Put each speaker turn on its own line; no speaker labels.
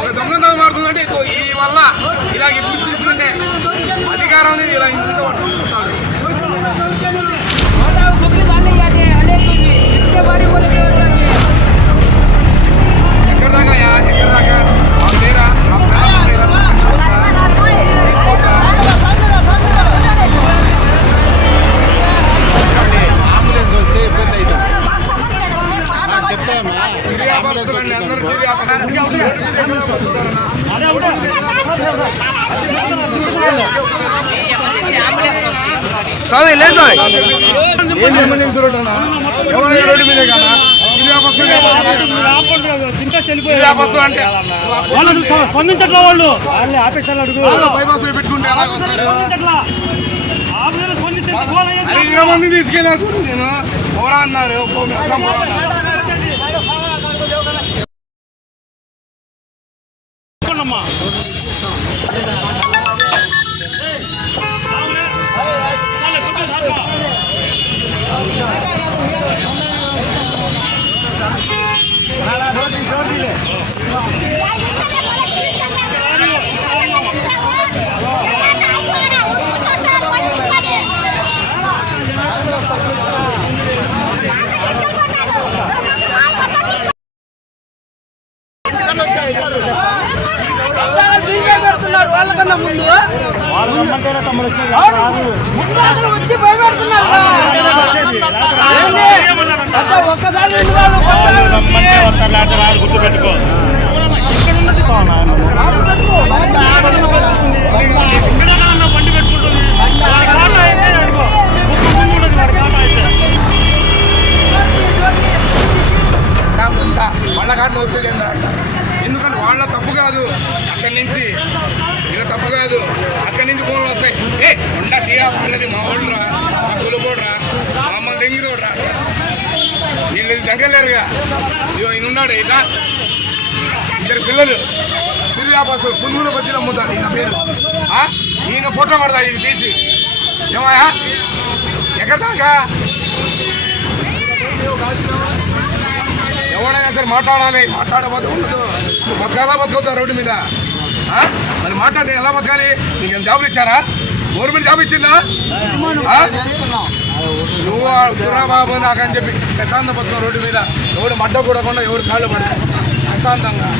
ఒక దొంగతనం మారుతుందంటే ఈ వల్ల ఇలా హింసిస్తుంటే అధికారం అనేది ఇలా స్వామి లేదు స్వామి రోడ్డు మీదే
స్పందించట్లా వాళ్ళు ఆపేసారు అడుగు
పెట్టుకుంటే
స్పందించట్లా
తీసుకెళ్ళాను నేను పోరా అన్నాడు పో, మీ
భయపెడుతున్నారు వాళ్ళకన్నా ముందు.
తమ్ముడు
ముందు అసలు వచ్చి భయపెడుతున్నారు ఒక్కసారి రెండు
గుర్తుపెట్టుకో
వచ్చేది ఏంటంటే కాదు. అక్కడి నుంచి. ఇలా తప్పు కాదు. అక్కడి నుంచి ఫోన్లు వస్తాయి. ఏ ఉండ టీయా వాళ్ళది మా వాళ్ళరా మా కులపోడ్రా మమ్మల్ని దెంగిదోడ్రా వీళ్ళు దగ్గరలేరుగా ఇగో ఈయన ఉన్నాడు ఇట్లా. ఇద్దరు పిల్లలు. సిరి వ్యాపారస్తులు పునుగులు బజ్జీలు అమ్ముతాడు ఈయన పేరు. ఈయన ఫోటో పడతాడు ఈయన తీసి. ఏమయ్యా? ఎక్కడ దాకా? ఎవడైనా సరే మాట్లాడాలి. మాట్లాడబోతే ఉండదు. బతకాలా బతుకుతా రోడ్డు మీద? మరి మాట్లాడి ఎలా బతకాలి? నీకు ఏం జాబులు ఇచ్చారా? గవర్నమెంట్ జాబ్ ఇచ్చిందా? నువ్వు దురా నాకని చెప్పి ప్రశాంతం బతుకున్నావు రోడ్డు మీద. ఎవరు మడ్డ కూడకుండా ఎవరు కాళ్ళు పడతాయి ప్రశాంతంగా.